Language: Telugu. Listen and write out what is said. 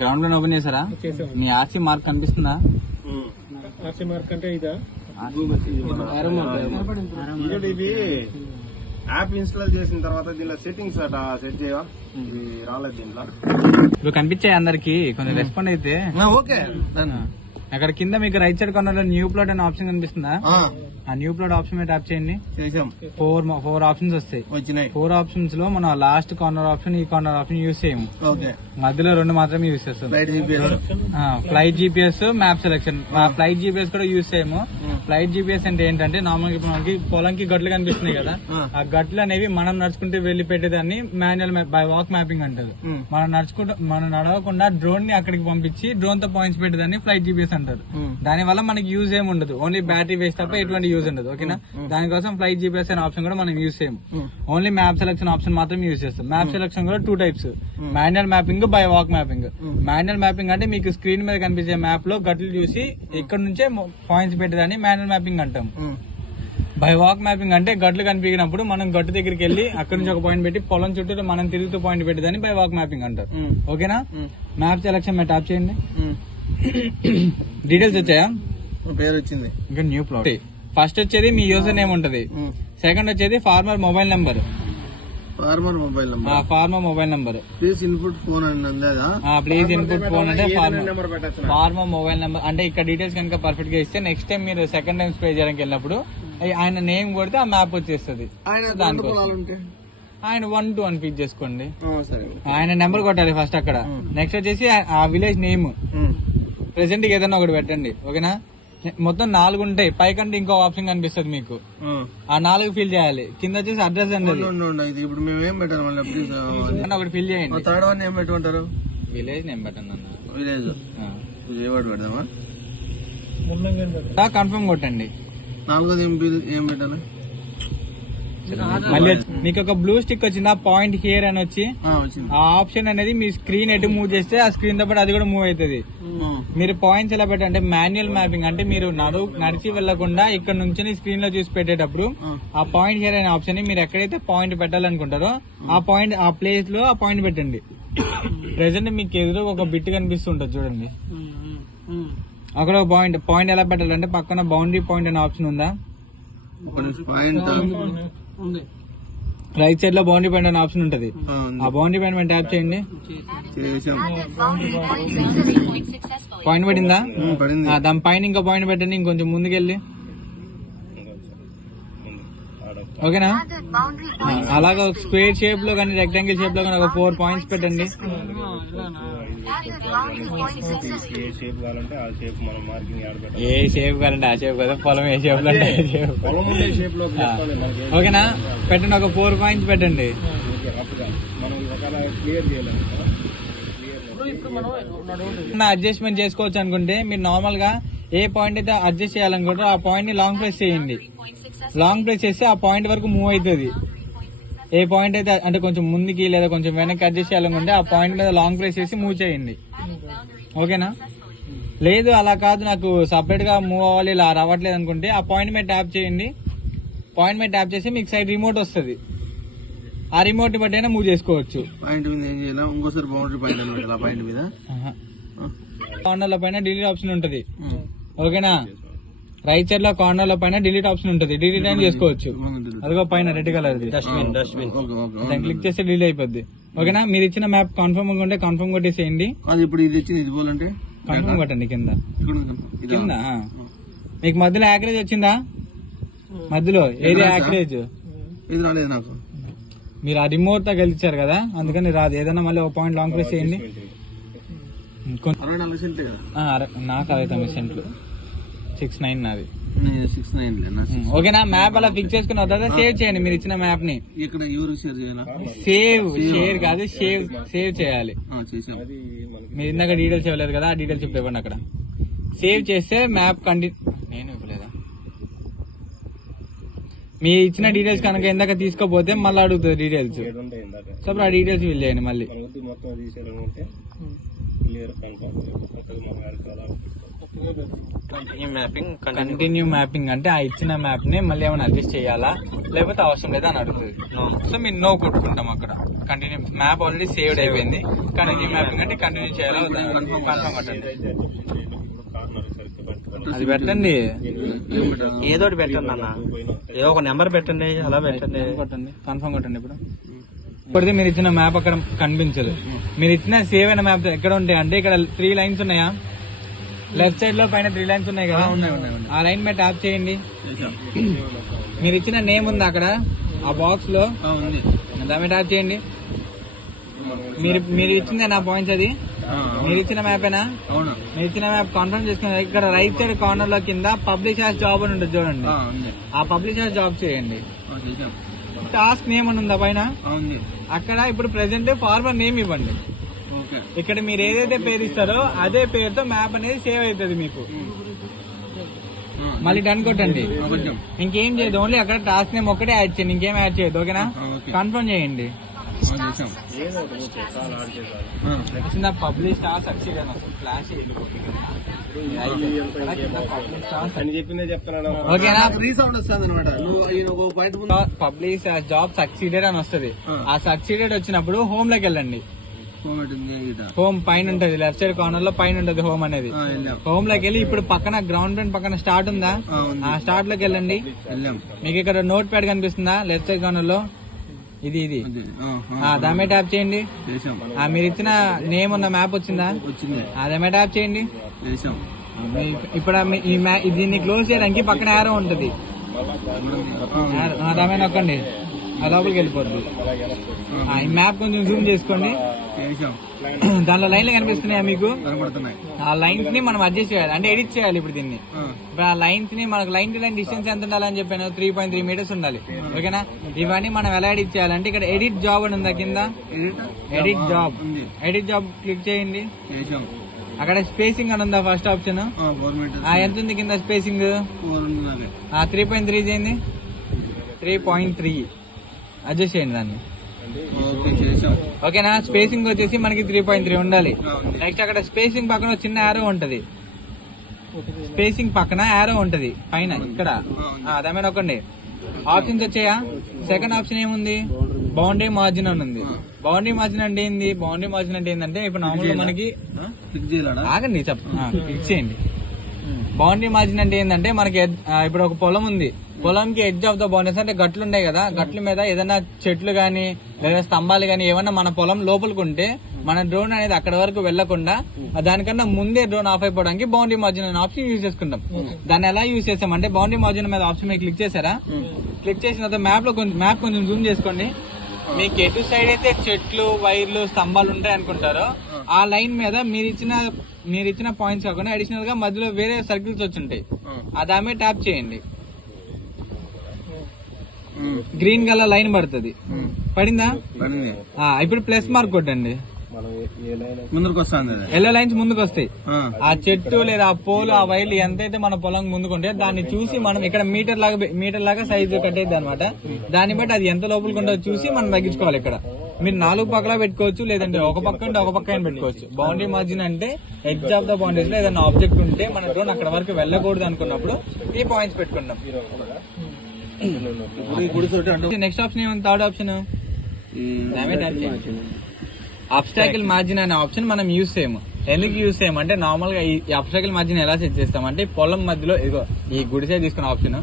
గ్రౌండ్ లో ఓపెన్ చేశారా? మీ ఆర్సీ మార్క్ కనిపిస్తుందా? ఆర్సీ మార్క్ అంటే ఇదా? ఇది యాప్ ఇన్స్టాల్ చేసిన తర్వాత దీనిలో సెట్టింగ్స్ అట సెట్ చేయవా? ఇది రాలేదు దీంట్లో. ఇప్పుడు కనిపించాయి అందరికి, కొంచెం రెస్పాండ్ అయితే ఓకే. అక్కడ కింద మీకు రైట్ సైడ్ కార్నర్ లో న్యూ ప్లాట్ అనే ఆప్షన్ కనిపిస్తుందా? ఆ న్యూ ప్లాట్ ఆప్షన్ మీద ట్యాప్ చేయండి. ఫోర్ ఆప్షన్స్ వస్తాయి. 4 ఆప్షన్స్ లో మనం లాస్ట్ కార్నర్ ఆప్షన్, ఈ కార్నర్ ఆప్షన్ యూజ్ చేయము. మధ్యలో 2 మాత్రమే యూజ్ చేస్తాం. Flight GPS, map selection. Flight GPS కూడా యూజ్ చేయము. ఫ్లైట్ జీపీఎస్ అంటే ఏంటంటే నార్మల్ గా ఇప్పుడు మనకి పొలంకి గట్లు కనిపిస్తున్నాయి కదా, ఆ గట్లు అనేవి మనం నడుచుకుంటూ వెళ్లి పెట్టేదాన్ని మాన్యువల్ బై వాక్ మ్యాపింగ్ అంటారు. మనం నడవకుండా డ్రోన్ ని అక్కడికి పంపించి డ్రోన్ తో పాయింట్స్ పెట్టేదాన్ని ఫ్లైట్ జీపీఎస్ అంటారు. దాని వల్ల మనకి యూజ్ ఏమి ఉండదు, ఓన్లీ బ్యాటరీ వేస్ట్ తప్ప ఎటువంటి యూజ్ ఉండదు. ఓకేనా? దానికోసం ఫ్లైట్ జీపీఎస్ అనే ఆప్షన్ కూడా మనం యూజ్ చేయము. ఓన్లీ మ్యాప్ సెలక్షన్ ఆప్షన్ మాత్రం యూజ్ చేస్తాం. మ్యాప్ సెలక్షన్ కూడా 2 types, manual mapping, by walk mapping. Manual mapping అంటే మీకు స్క్రీన్ మీద కనిపించే మ్యాప్ లో గట్లు చూసి ఇక్కడ నుంచే పాయింట్స్ పెట్టేదాన్ని మాన్యువల్ మ్యాపింగ్ అంటాం. బై వాక్ మ్యాపింగ్ అంటే గట్లు కనిపించినప్పుడు మనం గట్టు దగ్గరికి వెళ్ళి అక్కడ నుంచి ఒక పాయింట్ పెట్టి పొలం చుట్టూ మనం తిరుగుతూ పాయింట్ పెట్టేదాన్ని బై వాక్ మ్యాపింగ్ అంటారు. ఓకేనా? మ్యాప్ సెలక్షన్ మీద టాప్ చేయండి. డీటెయిల్స్ వచ్చాయా? పేరు వచ్చింది. ఇంకా న్యూ ప్లాట్. ఫస్ట్ వచ్చేది మీ యూజర్ నేమ్ ఉంటది. సెకండ్ వచ్చేది farmer mobile number. Farmer mobile number. Please input phone please input phone అంటే ఫార్మర్ మొబైల్ నెంబర్ అంటే ఇక్కడ డీటెయిల్స్ కనుక పర్ఫెక్ట్ గా ఇస్తే నెక్స్ట్ టైం మీరు సెకండ్ టైం స్ప్రే చేయడానికి వెళ్ళినప్పుడు ఆయన నేమ్ కొడితే ఆ మ్యాప్ వచ్చేస్తుంది. ఆయన 1 to 1 పిక్ చేసుకోండి. ఆయన నెంబర్ కొట్టాలి ఫస్ట్ అక్కడ. నెక్స్ట్ వచ్చేసి ఆ విలేజ్ నేమ్ ప్రెసెంట్ ఏదైనా ఒకటి పెట్టండి. ఓకేనా? మొత్తం 4 ఉంటాయి. పైకంటే ఇంకో ఆప్షన్ కనిపిస్తుంది మీకు, ఆ 4 ఫిల్ చేయాలి. కింద వచ్చేసి అడ్రస్ అండి. ఇప్పుడు మేము ఏం పెట్టాలి? ఒకటి ఫిల్ చేయండి. థర్డ్ వన్ ఏం పెట్టమంటారు? విలేజ్ నేమ్ పెట్టండి అన్న. విలేజ్ పెడదామా? కన్ఫర్మ్ కొట్టండి. 4ది ఏం పెట్టాలి? మళ్ళీ మీకు ఒక బ్లూ స్టిక్ వచ్చింది, ఆ పాయింట్ హియర్ అని వచ్చి ఆ ఆప్షన్ అనేది మీ స్క్రీన్ ఎటు మూవ్ చేస్తే ఆ స్క్రీన్ తో పాటు అది కూడా మూవ్ అవుతుంది. మీరు పాయింట్స్ ఎలా పెట్టంటే మాన్యువల్ మ్యాపింగ్ అంటే మీరు నడిచి వెళ్లకుండా ఇక్కడ నుంచి స్క్రీన్ లో చూసి పెట్టేటప్పుడు ఆ పాయింట్ హియర్ అనే ఆప్షన్ ని మీరు ఎక్కడైతే పాయింట్ పెట్టాలనుకుంటారో ఆ పాయింట్ ఆ ప్లేస్ లో ఆ పాయింట్ పెట్టండి. ప్రెసెంట్ మీకు ఎదురు ఒక బిట్ కనిపిస్తుంటది చూడండి, అక్కడ ఒక పాయింట్ ఎలా పెట్టాలంటే పక్కన బౌండరీ పాయింట్ అనే ఆప్షన్ ఉందా? రైట్ సైడ్ లో బౌండరీ పాయింట్ అనే ఆప్షన్ ఉంటది. ఆ బౌండరీ పాయింట్ మీద ట్యాప్ చేయండి. పాయింట్ పడిందా? దాని పైన ఇంకో పాయింట్ పెట్టండి, ఇంకొంచెం ముందుకెళ్ళి. ఓకేనా? అలాగా ఒక స్క్వేర్ షేప్ లో కానీ రెక్టాంగిల్ షేప్ లో కానీ ఒక 4 పాయింట్స్ పెట్టండి. ఏ షేప్ కావాలంటే ఆ షేప్ కదా, పొలం ఏ షేప్ లో అంటే ఏ షేప్. ఓకేనా? పెట్టండి, ఒక 4 పాయింట్స్ పెట్టండి. అడ్జస్ట్మెంట్ చేసుకోవచ్చు అనుకుంటే మీరు నార్మల్ గా ఏ పాయింట్ అయితే అడ్జస్ట్ చేయాలనుకుంటారో ఆ పాయింట్ ని లాంగ్ ప్రెస్ చేయండి. లాంగ్ ప్రెస్ చేస్తే ఆ పాయింట్ వరకు మూవ్ అవుతుంది. ఏ పాయింట్ అయితే అంటే కొంచెం ముందుకి లేదా కొంచెం వెనక్కి అడ్జస్ట్ చేయాలనుకుంటే ఆ పాయింట్ మీద లాంగ్ ప్రెస్ చేసి మూవ్ చేయండి. ఓకేనా? లేదు అలా కాదు నాకు సపరేట్ గా మూవ్ అవ్వాలి ఇలా రావట్లేదు అనుకుంటే ఆ పాయింట్ మీద ట్యాప్ చేయండి. పాయింట్ మీద ట్యాప్ చేసి మీకు సైడ్ రిమోట్ వస్తుంది, ఆ రిమోట్ బట్టి అయినా మూవ్ చేసుకోవచ్చు. పాయింట్ మీద ఏం చేయాలి? ఇంకోసారి బౌండరీ పాయింట్ పాయింట్ మీద కార్నర్ల పైన డిలీట్ ఆప్షన్ ఉంటుంది. ఓకేనా? రైట్ సైడ్ లో కార్నర్ లో పైన డిలీట్ ఆప్షన్ ఉంటుంది, డిలీట్ అయినా చేసుకోవచ్చు. అదిగో పైన రెడ్ కలర్ దాన్ని క్లిక్ చేస్తే డిలీట్ అయిపోద్ది. ఓకేనా? మీరు ఇచ్చిన మ్యాప్ కన్ఫర్మ్ ఉంటే కన్ఫర్మ్ కొట్టేసేయండి. కన్ఫర్మ్ కొట్టండి కింద కింద. మీకు మధ్యలో యాక్రేజ్ వచ్చిందా? మధ్యలో ఏది యాక్రేజ్? ఇది రాలేదు నాకు. మీరు ఆ రిమోట్ తో గెలిచారు కదా, అందుకని రాదు. ఏదైనా మళ్ళీ ఒక పాయింట్ లాంగ్ ప్రెస్ చేయండి. నాకు 69 సెంట్లు 69 నాది. ఓకేనా? మ్యాప్ అలా ఫిక్స్ చేసుకున్న తర్వాత సేవ్ చేయండి మీరు ఇచ్చిన మ్యాప్ ని. షేర్ కాదు, సేవ్ చేయాలి. మీరు ఇందాక డీటెయిల్స్ ఇవ్వలేదు కదా, ఆ డీటెయిల్స్ ఇప్పుడు ఇవ్వండి. అక్కడ సేవ్ చేస్తే మ్యాప్ నేను ఇవ్వలేదా? మీ ఇచ్చిన డీటెయిల్స్ కనుక ఇందాక తీసుకోపోతే మళ్ళీ అడుగుతుంది డీటెయిల్స్. సో ఆ డీటెయిల్స్ ఫిల్ చేయండి మళ్ళీ. కంటిన్యూ మ్యాపింగ్ అంటే ఆ ఇచ్చిన మ్యాప్ ని మళ్ళీ ఏమైనా అడ్జస్ట్ చేయాలా లేకపోతే అవసరం లేదా అని అడుగుతుంది. సో మీరు నో కొట్టుకుంటాం అక్కడ. కంటిన్యూ మ్యాప్ ఆల్రెడీ సేవ్డ్ అయిపోయింది. కంటిన్యూ మ్యాపింగ్ అంటే కంటిన్యూ చేయాలా కన్ఫర్మ్ కొట్టండి. అది పెట్టండి, ఏదో ఒకటి పెట్టండి అన్న, ఏదో ఒక నెంబర్ పెట్టండి, అలా పెట్టండి, కొట్టండి, కన్ఫర్మ్ కొట్టండి. ఇప్పటిది మీరు ఇచ్చిన మ్యాప్ అక్కడ కనిపించదు. మీరు ఇచ్చిన సేవ్ అయిన మ్యాప్ ఎక్కడ ఉంటాయి అంటే ఇక్కడ 3 లైన్స్ ఉన్నాయా, లెఫ్ట్ సైడ్ లో పైన 3 లైన్స్ ఉన్నాయి కదా, ఆ లైన్ మీద ట్యాప్ చేయండి. మీరు ఇచ్చిన నేమ్ ఉంది అక్కడ ఆ బాక్స్ లో, దాని మీద ట్యాప్ చేయండి. మీరు ఇచ్చిందే నా పాయింట్స్, అది మీరు ఇచ్చిన మ్యాపేనా? మీరు ఇచ్చిన మ్యాప్ కన్ఫర్మ్ చేసుకుని ఇక్కడ రైట్ సైడ్ కార్నర్ లో కింద పబ్లిష్ యాజ్ జాబ్ అని ఉంటుంది చూడండి, ఆ పబ్లిష్ యాజ్ జాబ్ చేయండి. టాస్క్ నేమ్ అని ఉందా పైన, అక్కడ ఇప్పుడు ప్రెసెంట్ ఫార్మర్ నేమ్ ఇవ్వండి. ఇక్కడ మీరు ఏదైతే పేరు ఇస్తారో అదే పేరుతో మ్యాప్ అనేది సేవ్ అవుతుంది మీకు. మళ్ళీ డన్ కొట్టండి. ఇంకేం చేయదు, ఓన్లీ అక్కడ టాస్క్ నేమ్ ఒక్కటే యాడ్ చేయండి, ఇంకేం యాడ్ చేయదు. ఓకేనా? కన్ఫర్మ్ చేయండి. పబ్లిష్ టాస్క్ సక్సీడ్ అని వస్తుంది, ఫ్లాష్ అని చెప్పిందే చెప్తున్నాను. ఓకేనా? రీసౌండ్ వస్తుంది అనమాట. పబ్లిష్ జాబ్ సక్సీడెడ్ అని వస్తుంది. ఆ సక్సీడెడ్ వచ్చినప్పుడు హోమ్ లోకి వెళ్ళండి. హోమ్ పైన ఉంటది, లెఫ్ట్ సైడ్ కార్నర్ లో పైన ఉంటది హోమ్ అనేది. హోమ్ లోకి వెళ్ళి ఇప్పుడు పక్కన గ్రౌండ్ ప్రింట్ పక్కన స్టార్ట్ ఉందా, ఆ స్టార్ట్ లోకి వెళ్ళండి. మీకు ఇక్కడ నోట్ ప్యాడ్ కనిపిస్తుందా లెఫ్ట్ సైడ్ కార్నర్ లో, ఇది దాని మీద ట్యాప్ చేయండి. మీరు ఇచ్చిన నేమ్ ఉన్న మ్యాప్ వచ్చిందా, దాని మీద ట్యాప్ చేయండి. ఇప్పుడు దీన్ని క్లోజ్ చేయడానికి పక్కన యారో ఉంటది, దాని మీద నొక్కండి, ఆ లోపలికి వెళ్ళిపోద్ది. ఈ మ్యాప్ కొంచెం జూమ్ చేసుకోండి, దానిలో లైన్లు కనిపిస్తున్నాయా మీకు? ఆ లైన్స్ ని మనం అడ్జస్ట్ చేయాలి, అంటే ఎడిట్ చేయాలి. ఇప్పుడు దీన్ని ఇప్పుడు ఆ లైన్స్ ని మనకు లైన్ టు లైన్ డిస్టెన్స్ ఎంత ఉండాలని చెప్పాను, 3.3 మీటర్స్ ఉండాలి. ఓకేనా? ఇవన్నీ మనం ఎలా ఎడిట్ చేయాలంటే ఇక్కడ ఎడిట్ జాబ్ అని ఉందా కింద, ఎడిట్ జాబ్ క్లిక్ చేయండి. అక్కడ స్పేసింగ్ అని ఉందా ఫస్ట్ ఆప్షన్, ఎంత ఉంది కింద స్పేసింగ్? 3.3 చేయండి, 3.3 అడ్జస్ట్ చేయండి దాన్ని. ఓకేనా? స్పేసింగ్ వచ్చేసి మనకి 3.3 ఉండాలి. నెక్స్ట్ అక్కడ స్పేసింగ్ పక్కన చిన్న యారో ఉంటది, స్పేసింగ్ పక్కన యారో ఉంటది పైన ఇక్కడ, దాని మీద నొక్కండి. ఆప్షన్స్ వచ్చాయా? సెకండ్ ఆప్షన్ ఏముంది? బౌండరీ మార్జిన్ అని ఉంది. బౌండరీ మార్జిన్ అంటే ఏంది? బౌండరీ మార్జిన్ అంటే ఏంటంటే ఇప్పుడు నార్మల్ గా మనకి ఆగండి క్లిక్ చేయండి. బౌండరీ మార్జిన్ అంటే ఏంటంటే మనకి ఇప్పుడు ఒక పొలం ఉంది, పొలంకి ఎడ్జ్ ఆఫ్ ద బౌండరీస్ అంటే గట్లు ఉంటాయి కదా, గట్ల మీద ఏదైనా చెట్లు గానీ లేదా స్తంభాలు గానీ ఏమన్నా మన పొలం లోపలికి ఉంటే మన డ్రోన్ అనేది అక్కడ వరకు వెళ్లకుండా దానికన్నా ముందే డ్రోన్ ఆఫ్ అయిపోవడానికి బౌండరీ మార్జిన్ అనే ఆప్షన్ యూజ్ చేసుకుంటాం. దాన్ని ఎలా యూజ్ చేస్తామంటే బౌండరీ మార్జిన్ మీద ఆప్షన్ మీద క్లిక్ చేశారా, క్లిక్ చేసిన తర్వాత మ్యాప్ కొంచెం జూమ్ చేసుకోండి. మీకు ఎటు సైడ్ అయితే చెట్లు వైర్లు స్తంభాలు ఉంటాయి అనుకుంటారో ఆ లైన్ మీద మీరు ఇచ్చిన పాయింట్స్ కాకుండా అడిషనల్ గా మధ్యలో వేరే సర్కిల్స్ వచ్చి ఉంటాయి, దాని మీద ట్యాప్ చేయండి. గ్రీన్ కలర్ లైన్ పడుతుంది, పడిందా? ఇప్పుడు ప్లస్ మార్క్ కొట్టండి, ముందుకు వస్తుంది, ఎల్లో లైన్స్ ముందుకు వస్తాయి. ఆ చెట్టు లేదా ఆ పోలు ఆ వైర్లు ఎంతైతే మన పొలం ముందుకుంటే దాన్ని చూసి మనం ఇక్కడ మీటర్ లాగా సైజు కట్టేది అనమాట. దాన్ని బట్టి అది ఎంత లోపలికి ఉంటుందో చూసి మనం తగ్గించుకోవాలి. ఇక్కడ మీరు 4 పక్కల పెట్టుకోవచ్చు, లేదంటే ఒక పక్క ఉంటే ఒక పక్క పెట్టుకోవచ్చు. బౌండరీ మార్జిన్ అంటే ఎడ్జ్ ఆఫ్ ద బౌండరీస్ లో ఏదైనా ఆబ్జెక్ట్ ఉంటే మన డ్రోన్ అక్కడ వరకు వెళ్ళకూడదు అనుకున్నప్పుడు ఈ పాయింట్స్ పెట్టుకుంటాం. నెక్స్ట్ ఆప్షన్ ఏముంది? థర్డ్ ఆప్షన్ అబ్స్టాకిల్ మార్జిన్ అనే ఆప్షన్ మనం యూజ్ చేయము. ఎందుకు యూజ్ చేయమంటే నార్మల్ గా ఈ అబ్స్టాకిల్ మార్జిన్ ఎలా సెట్ చేస్తామంటే పొలం మధ్యలో ఇదిగో ఈ గుడిసే తీసుకున్న ఆప్షన్